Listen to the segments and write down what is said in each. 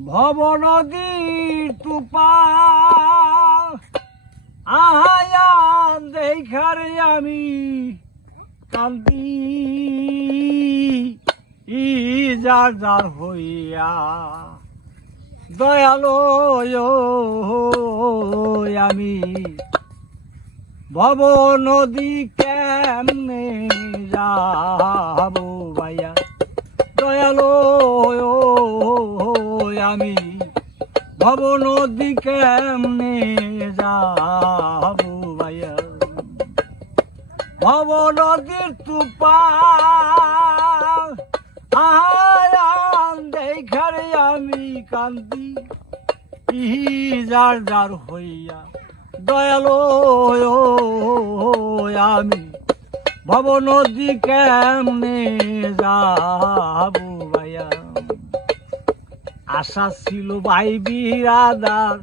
ভব নদীর তুফান আহায়ান দেখারে আমি কান্দি যার যার হইয়া দয়ালো আমি ভব নদী কেমনে যাব ভাইয়া দয়ালো আমি ভব নদী কেমনে যাব ভাইয়া ভব নদীর তুফান আয়ান দেখারে আমি কান্দি যার যার হইয়া দয়ালো আমি ভব নদী কেমনে যাব ভাইয়া আশা ছিল ভাই বিরাদার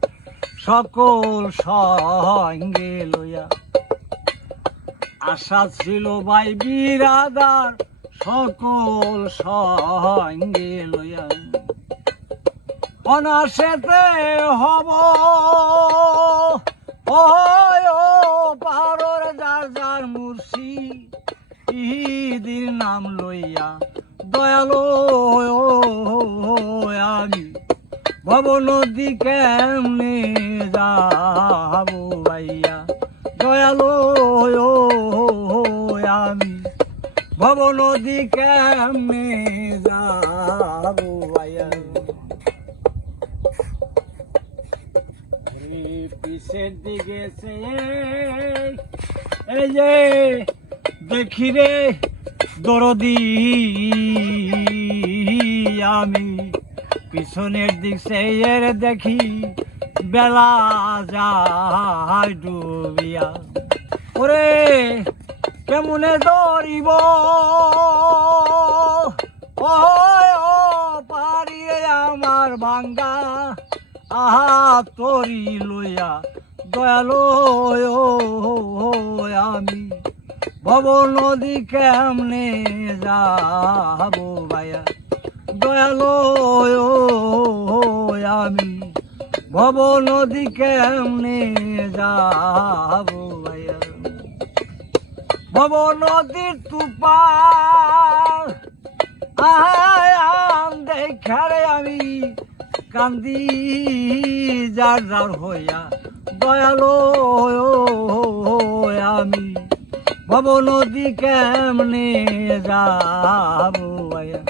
সকল সঙ্গে লইয়া আশা ছিল ভাই বিরাদার সকল সঙ্গে লইয়া অনাশেতে হব পারর যার যার মুর্শিদের নাম লইয়া দয়ালো আমি ভব নদী কেমনে যাব ভাইয়া দয়ালো আমি ভব নদী কেমনে যাব ভাইয়া পিছের দিকে সে এই যে দেখি রে দরদি আমি পিছনের দিক সে দেখি বেলা যায় ডুবিয়া ওরে কেমনে দরিব পারি আমার ভাঙ্গা আহা তরি লইয়া দয়ালো আমি ভব নদী কেমনে যাব ভাইয়া দয়ালো আমি ভব নদী কেমনে যাব ভাইয়া ভব নদীর তুফান আয়ান দেখারে আমি কান্দি যার যার হইয়া দয়ালো আমি ভব নদী কেমনে যাব ভাইয়া